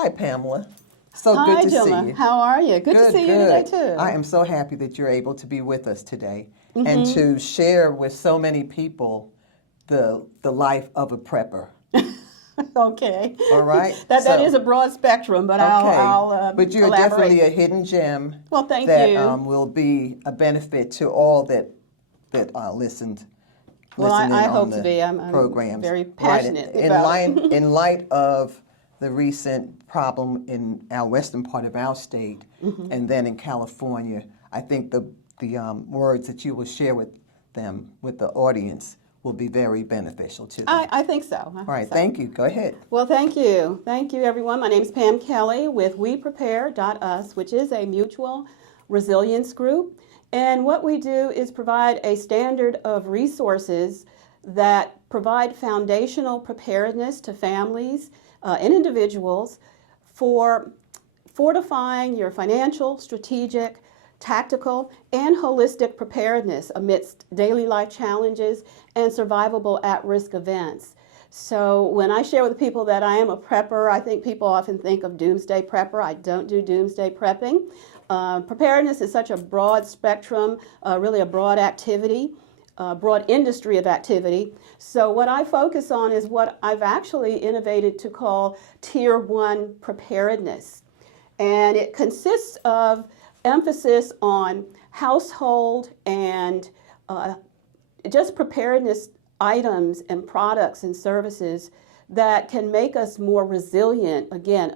Hi, Pamela. So Hi, good to Jilma. see you. How are you? Good to see you today, too. I am so happy that you're able to be with us today and to share with so many people the life of a prepper. Okay. All right. That is a broad spectrum, but I'll but you're elaborate. definitely a hidden gem. Well, thank that, you. Will be a benefit to all that listened. Well, I hope to be. I'm programs. very passionate about it. In light of the recent problem in our western part of our state, and then in California, I think the words that you will share with them, with the audience, will be very beneficial to them. I think so. All right, thank you. Go ahead. Well, thank you. Thank you, everyone. My name is Pam Kelly with WePrepareUs, which is a mutual resilience group. And what we do is provide a standard of resources that provide foundational preparedness to families and individuals for fortifying your financial, strategic, tactical, and holistic preparedness amidst daily life challenges and survivable at-risk events. So when I share with people that I am a prepper, I think people often think of doomsday prepper. I don't do doomsday prepping. Preparedness is such a broad spectrum, really a broad activity, broad industry of activity. So what I focus on is what I've actually innovated to call Tier 1 preparedness. And it consists of emphasis on household and just preparedness items and products and services that can make us more resilient, again,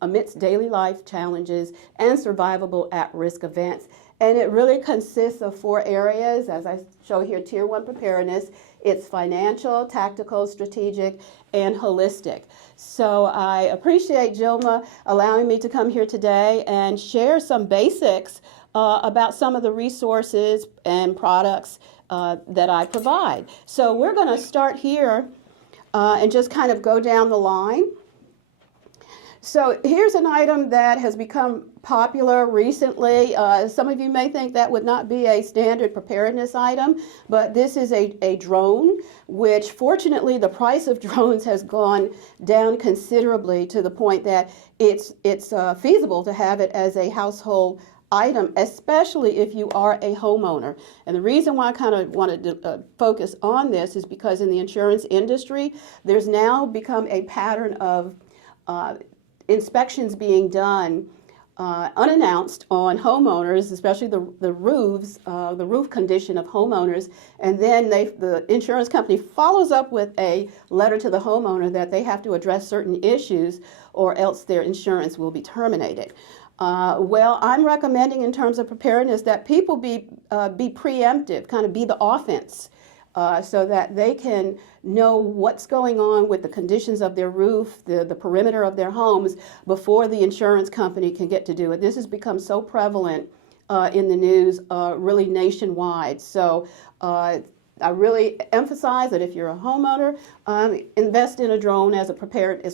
amidst daily life challenges and survivable at-risk events. And it really consists of 4 areas, as I show here, Tier 1 preparedness. It's financial, tactical, strategic, and holistic. So I appreciate Jilma allowing me to come here today and share some basics about some of the resources and products that I provide. So we're going to start here and just kind of go down the line. So here's an item that has become popular recently. Some of you may think that would not be a standard preparedness item, but this is a drone, which fortunately the price of drones has gone down considerably to the point that it's feasible to have it as a household item, especially if you are a homeowner. And the reason why I kind of wanted to focus on this is because in the insurance industry, there's now become a pattern of inspections being done unannounced on homeowners, especially the roofs, the roof condition of homeowners, and then the insurance company follows up with a letter to the homeowner that they have to address certain issues or else their insurance will be terminated. Well, I'm recommending in terms of preparedness that people be preemptive, kind of be the offense, so that they can know what's going on with the conditions of their roof, the perimeter of their homes, before the insurance company can get to do it. This has become so prevalent in the news, really nationwide. So I really emphasize that if you're a homeowner, invest in a drone as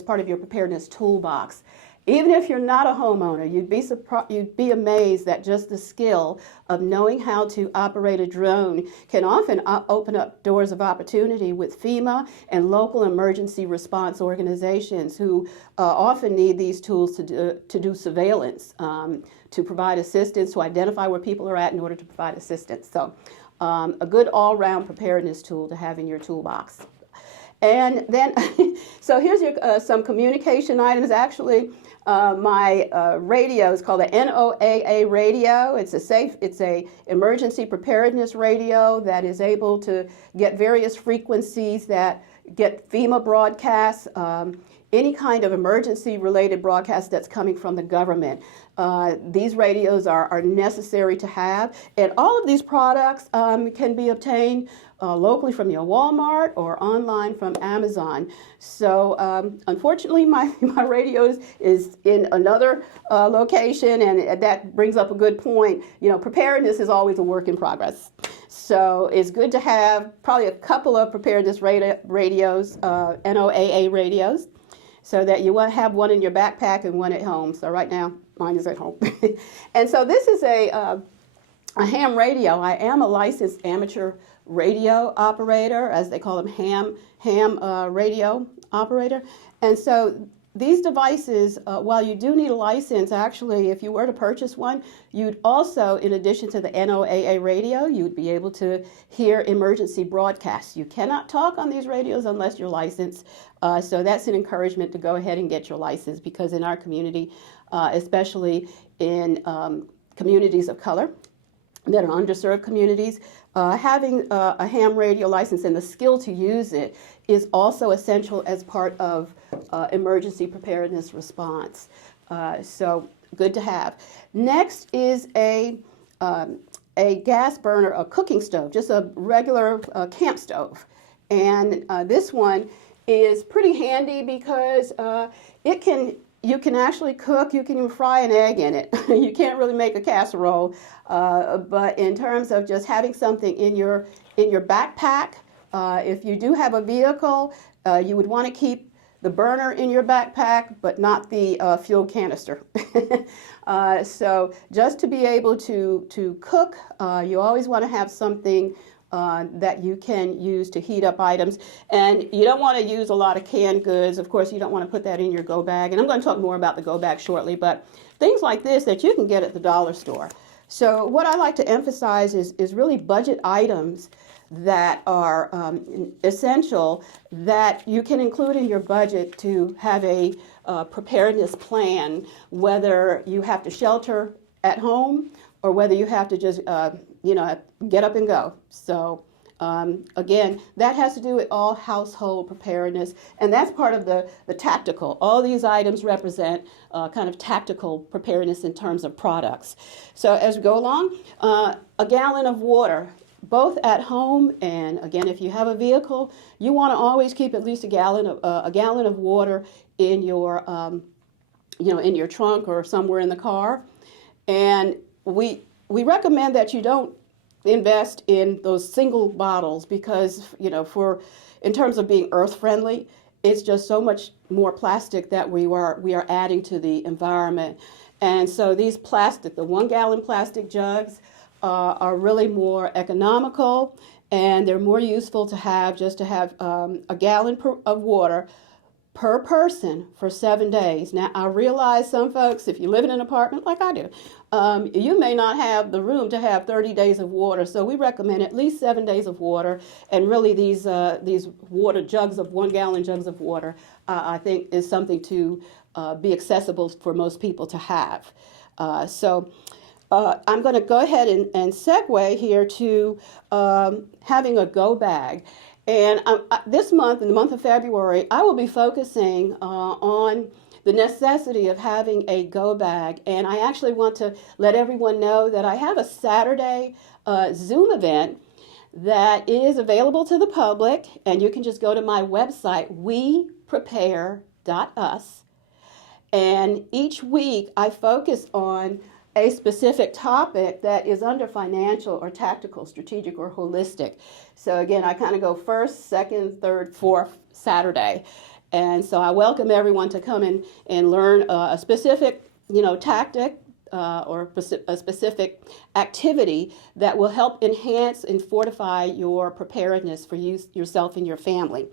part of your preparedness toolbox. Even if you're not a homeowner, you'd be amazed that just the skill of knowing how to operate a drone can often open up doors of opportunity with FEMA and local emergency response organizations who often need these tools to do surveillance, to provide assistance, to identify where people are at in order to provide assistance. So a good all-round preparedness tool to have in your toolbox. And then, so here's some communication items. Actually, my radio is called the NOAA radio. It's a emergency preparedness radio that is able to get various frequencies that get FEMA broadcasts, any kind of emergency related broadcast that's coming from the government. These radios are necessary to have, and all of these products can be obtained locally from your Walmart or online from Amazon. So unfortunately, my radio is in another location, and that brings up a good point. You know, preparedness is always a work in progress. So it's good to have probably a couple of preparedness radios, NOAA radios, so that you want to have one in your backpack and one at home. So right now, mine is at home. And so this is a ham radio. I am a licensed amateur radio operator, as they call them, ham radio operator. And so these devices, while you do need a license, actually, if you were to purchase one, you'd also, in addition to the NOAA radio, you'd be able to hear emergency broadcasts. You cannot talk on these radios unless you're licensed. So that's an encouragement to go ahead and get your license, because in our community, especially in communities of color that are underserved communities, having a ham radio license and the skill to use it is also essential as part of emergency preparedness response. So good to have. Next is a gas burner, a cooking stove, just a regular camp stove. And this one is pretty handy because you can actually cook, you can even fry an egg in it. You can't really make a casserole, but in terms of just having something in your backpack, if you do have a vehicle, you would want to keep the burner in your backpack, but not the fuel canister. So just to be able to cook, you always want to have something that you can use to heat up items. And you don't want to use a lot of canned goods. Of course, you don't want to put that in your go bag. And I'm going to talk more about the go bag shortly, but things like this that you can get at the dollar store. So what I like to emphasize is really budget items that are essential, that you can include in your budget to have a preparedness plan, whether you have to shelter at home or whether you have to just get up and go. So again, that has to do with all household preparedness, and that's part of the tactical. All these items represent kind of tactical preparedness in terms of products. So as we go along, a gallon of water, both at home and again, if you have a vehicle, you want to always keep at least a gallon of water in your in your trunk or somewhere in the car. And we recommend that you don't invest in those single bottles because, in terms of being earth friendly, it's just so much more plastic that we are adding to the environment. And so these the 1 gallon plastic jugs are really more economical, and they're more useful to have a gallon of water per person for 7 days. Now, I realize some folks, if you live in an apartment like I do, you may not have the room to have 30 days of water. So we recommend at least 7 days of water. And really these water jugs of 1 gallon jugs of water, I think is something to be accessible for most people to have. So I'm going to go ahead and segue here to having a go bag. And this month, in the month of February, I will be focusing on the necessity of having a go bag. And I actually want to let everyone know that I have a Saturday Zoom event that is available to the public. And you can just go to my website, WePrepareUs. And each week I focus on a specific topic that is under financial or tactical, strategic, or holistic. So again, I kind of go first, second, third, fourth Saturday. And so I welcome everyone to come in and learn a specific, tactic or a specific activity that will help enhance and fortify your preparedness for yourself and your family.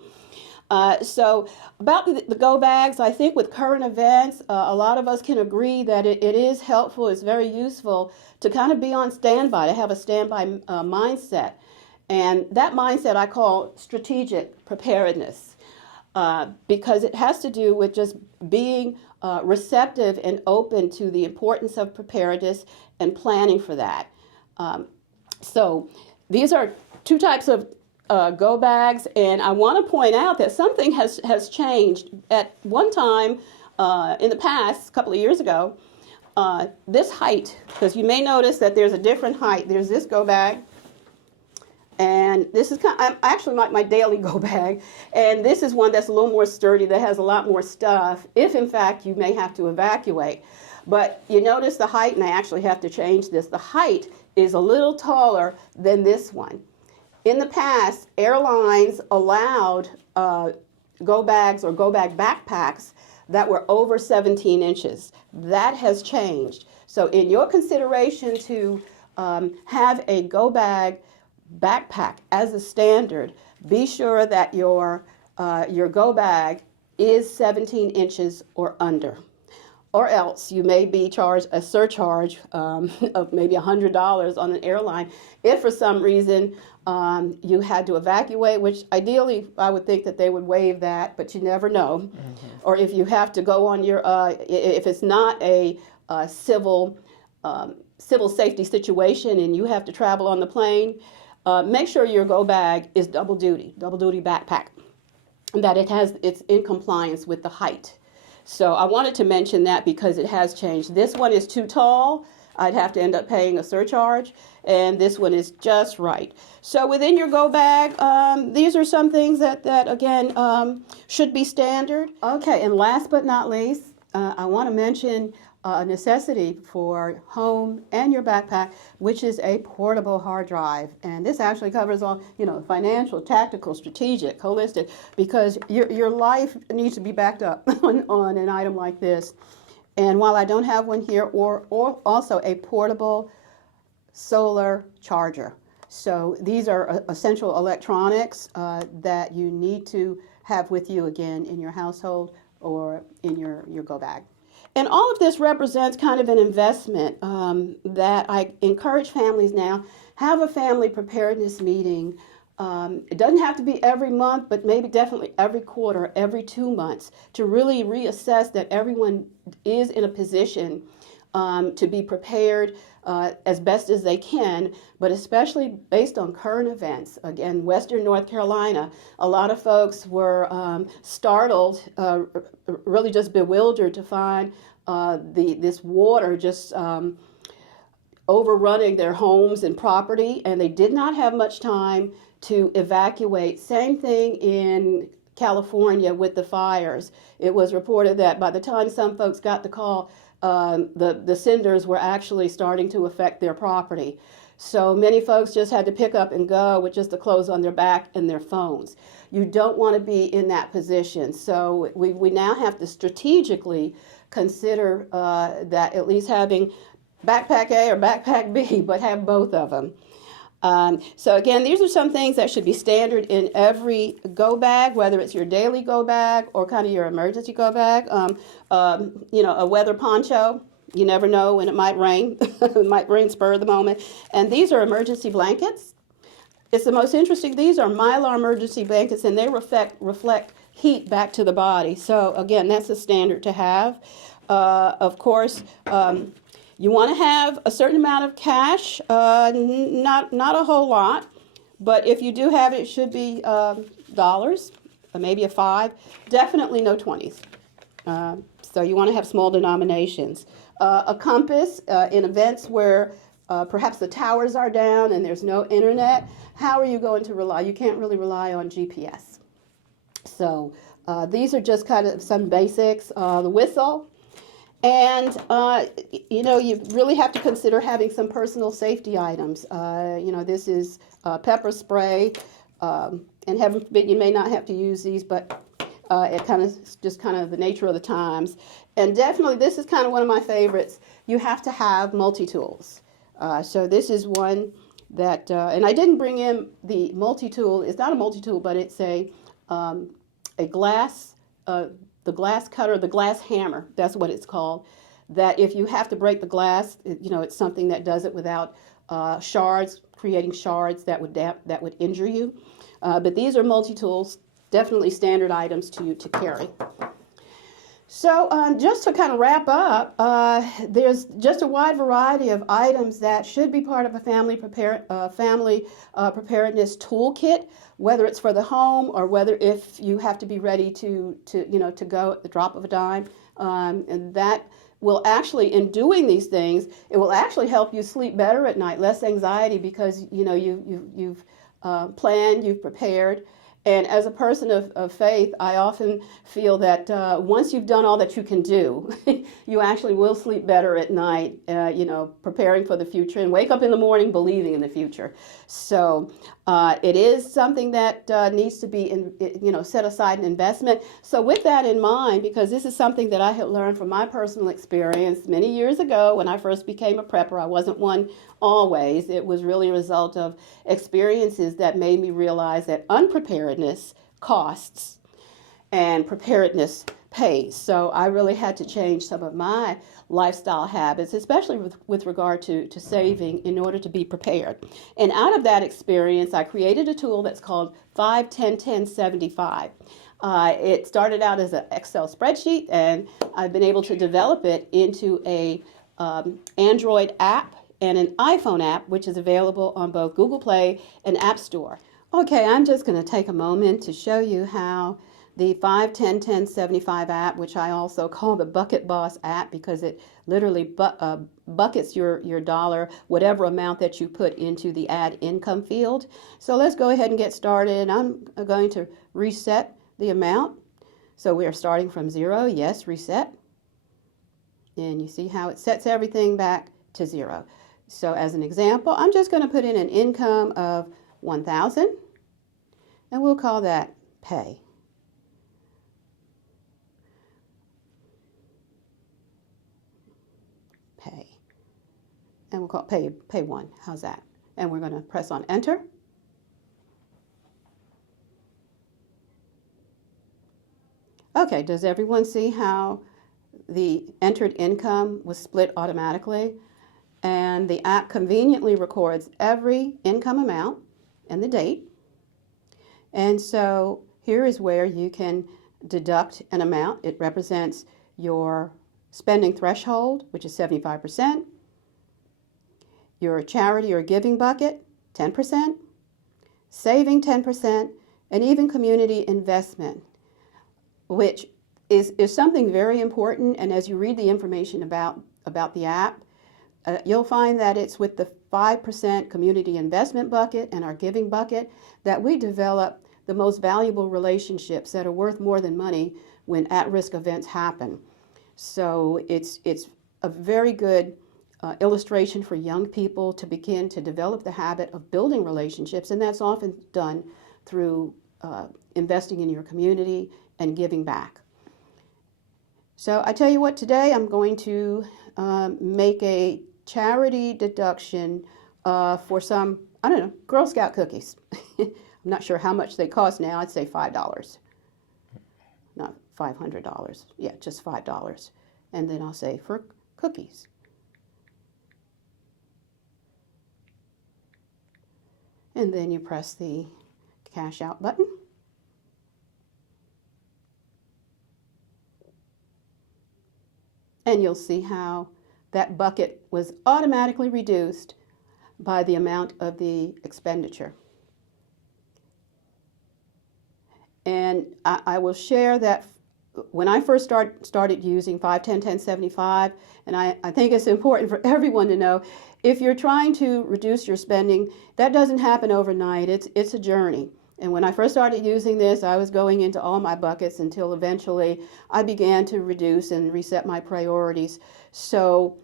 So about the go bags, I think with current events, a lot of us can agree that it is helpful, it's very useful to kind of be on standby, to have a standby mindset. And that mindset I call strategic preparedness, because it has to do with just being receptive and open to the importance of preparedness and planning for that. So these are two types of go bags, and I want to point out that something has changed. At one time in the past, a couple of years ago, this height, because you may notice that there's a different height. There's this go bag, and this is actually my daily go bag, and this is one that's a little more sturdy, that has a lot more stuff, if in fact you may have to evacuate. But you notice the height, and I actually have to change this. The height is a little taller than this one. In the past, airlines allowed go bags or go bag backpacks that were over 17 inches. That has changed. So in your consideration to have a go bag backpack as a standard, be sure that your go bag is 17 inches or under. Or else you may be charged a surcharge of maybe $100 on an airline if for some reason you had to evacuate, which ideally I would think that they would waive that, but you never know. Or if you have to go on your, if it's not a civil safety situation and you have to travel on the plane, make sure your go bag is double duty backpack, and that it's in compliance with the height. So I wanted to mention that because it has changed. This one is too tall. I'd have to end up paying a surcharge, and this one is just right. So within your go bag, these are some things that again, should be standard. Okay, and last but not least, I want to mention a necessity for home and your backpack, which is a portable hard drive. And this actually covers all, financial, tactical, strategic, holistic, because your life needs to be backed up on an item like this. And while I don't have one here, or also a portable solar charger. So these are essential electronics that you need to have with you again in your household or in your go bag. And all of this represents kind of an investment that I encourage families now. Have a family preparedness meeting. It doesn't have to be every month, but maybe definitely every quarter, every 2 months, to really reassess that everyone is in a position to be prepared as best as they can, but especially based on current events. Again, Western North Carolina, a lot of folks were startled, really just bewildered to find this water just overrunning their homes and property, and they did not have much time to evacuate. Same thing in California with the fires. It was reported that by the time some folks got the call, the cinders were actually starting to affect their property. So many folks just had to pick up and go with just the clothes on their back and their phones. You don't want to be in that position. So we now have to strategically consider that at least having backpack A or backpack B, but have both of them. So again, these are some things that should be standard in every go bag, whether it's your daily go bag or kind of your emergency go bag. A weather poncho. You never know when it might rain. It might rain spur of the moment. And these are emergency blankets. It's the most interesting. These are Mylar emergency blankets, and they reflect heat back to the body. So again, that's a standard to have. Of course, you want to have a certain amount of cash, not a whole lot, but if you do have it, it should be dollars, maybe a 5, definitely no 20s. So you want to have small denominations. A compass in events where perhaps the towers are down and there's no internet. How are you going to rely? You can't really rely on GPS. So these are just kind of some basics. The whistle. And, you really have to consider having some personal safety items. This is pepper spray, and heaven forbid you may not have to use these, but it's just kind of the nature of the times. And definitely, this is kind of one of my favorites. You have to have multi-tools. So this is one that, and I didn't bring in the multi-tool. It's not a multi-tool, but it's a glass, the glass cutter, the glass hammer, that's what it's called, that if you have to break the glass, it's something that does it without shards, creating shards that would injure you. But these are multi-tools, definitely standard items to carry. So just to kind of wrap up, there's just a wide variety of items that should be part of a family preparedness toolkit, whether it's for the home or whether if you have to be ready to go at the drop of a dime. And that will actually, in doing these things, it will actually help you sleep better at night, less anxiety because you've planned, you've prepared. And as a person of faith, I often feel that once you've done all that you can do, you actually will sleep better at night, preparing for the future and wake up in the morning believing in the future. So it is something that needs to be, set aside an investment. So with that in mind, because this is something that I had learned from my personal experience many years ago when I first became a prepper, I wasn't one always. It was really a result of experiences that made me realize that unpreparedness costs. and preparedness pays. So I really had to change some of my lifestyle habits, especially with regard to saving in order to be prepared. And out of that experience, I created a tool that's called 5-10-10-75. It started out as an Excel spreadsheet, and I've been able to develop it into a Android app and an iPhone app, which is available on both Google Play and App Store. Okay, I'm just going to take a moment to show you how the 5-10-10-75 app, which I also call the Bucket Boss app because it literally buckets your dollar, whatever amount that you put into the add income field. So let's go ahead and get started. I'm going to reset the amount. So we are starting from 0. Yes, reset. And you see how it sets everything back to 0. So as an example, I'm just going to put in an income of $1,000, and we'll call that pay. And we'll call it pay 1. How's that? And we're going to press on enter. Okay, does everyone see how the entered income was split automatically? And the app conveniently records every income amount and the date. And so here is where you can deduct an amount. It represents your spending threshold, which is 75%, your charity or giving bucket, 10%, saving 10%, and even community investment, which is something very important. And as you read the information about the app, you'll find that it's with the 5% community investment bucket and our giving bucket that we develop the most valuable relationships that are worth more than money when at-risk events happen. So it's a very good illustration for young people to begin to develop the habit of building relationships, and that's often done through investing in your community and giving back. So I tell you what, today I'm going to make a charity deduction for some, I don't know, Girl Scout cookies. I'm not sure how much they cost now. I'd say $5. Not $500. Yeah, just $5. And then I'll say for cookies. And then you press the cash out button. And you'll see how that bucket was automatically reduced by the amount of the expenditure. And I will share that when I first started using 5-10-10-75, and I think it's important for everyone to know, if you're trying to reduce your spending, that doesn't happen overnight. It's a journey. And when I first started using this, I was going into all my buckets until eventually I began to reduce and reset my priorities. So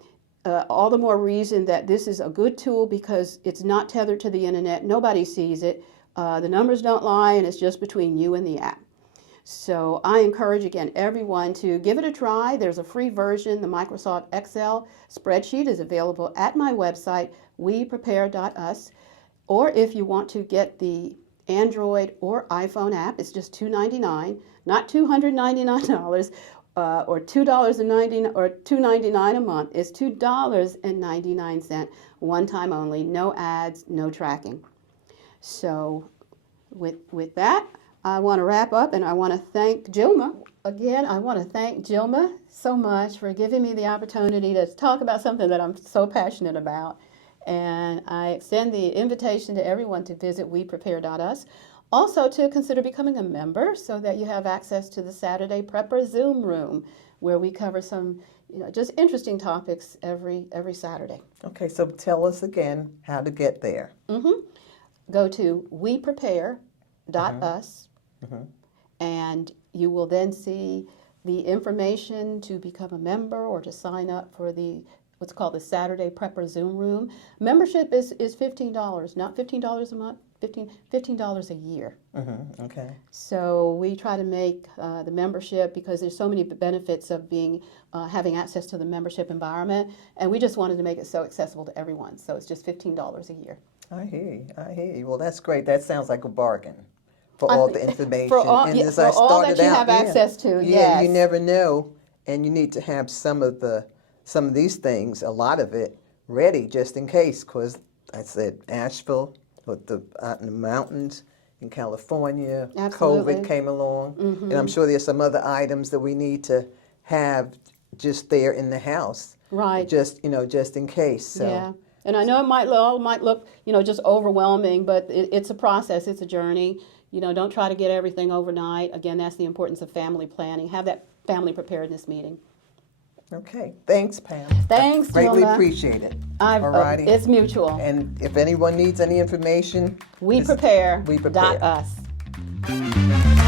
all the more reason that this is a good tool because it's not tethered to the internet. Nobody sees it. The numbers don't lie, and it's just between you and the app. So I encourage, again, everyone to give it a try. There's a free version. The Microsoft Excel spreadsheet is available at my website, WePrepare.us. Or if you want to get the Android or iPhone app, it's just $2.99, not $299 or $2.99 or $2.99 a month. It's $2.99, one time only, no ads, no tracking. So with that, I want to wrap up, and I want to thank Jilma. Again, I want to thank Jilma so much for giving me the opportunity to talk about something that I'm so passionate about. And I extend the invitation to everyone to visit WePrepare.us. Also to consider becoming a member so that you have access to the Saturday Prepper Zoom room where we cover some just interesting topics every Saturday. Okay, so tell us again how to get there. Go to WePrepare.us. And you will then see the information to become a member or to sign up for what's called the Saturday Prepper Zoom Room. Membership is $15, not $15 a month, $15 a year. Okay. So we try to make the membership, because there's so many benefits of having access to the membership environment, and we just wanted to make it so accessible to everyone. So it's just $15 a year. I hear you. Well, that's great. That sounds like a bargain. for all the information. For all, and yeah, as for I all started that you out, have access to, yeah, yes. you never know, and you need to have some of these things, a lot of it, ready just in case. Because I said Asheville, with out in the mountains in California, Absolutely. COVID came along, and I'm sure there's some other items that we need to have just there in the house, Right. just just in case. So. Yeah. And I know it might look, just overwhelming, but it's a process. It's a journey. Don't try to get everything overnight. Again, that's the importance of family planning. Have that family preparedness meeting. Okay. Thanks, Pam. Thanks, Greatly Jilma. appreciate it. Alrighty. It's mutual. And if anyone needs any information, WePrepare.us. WePrepare.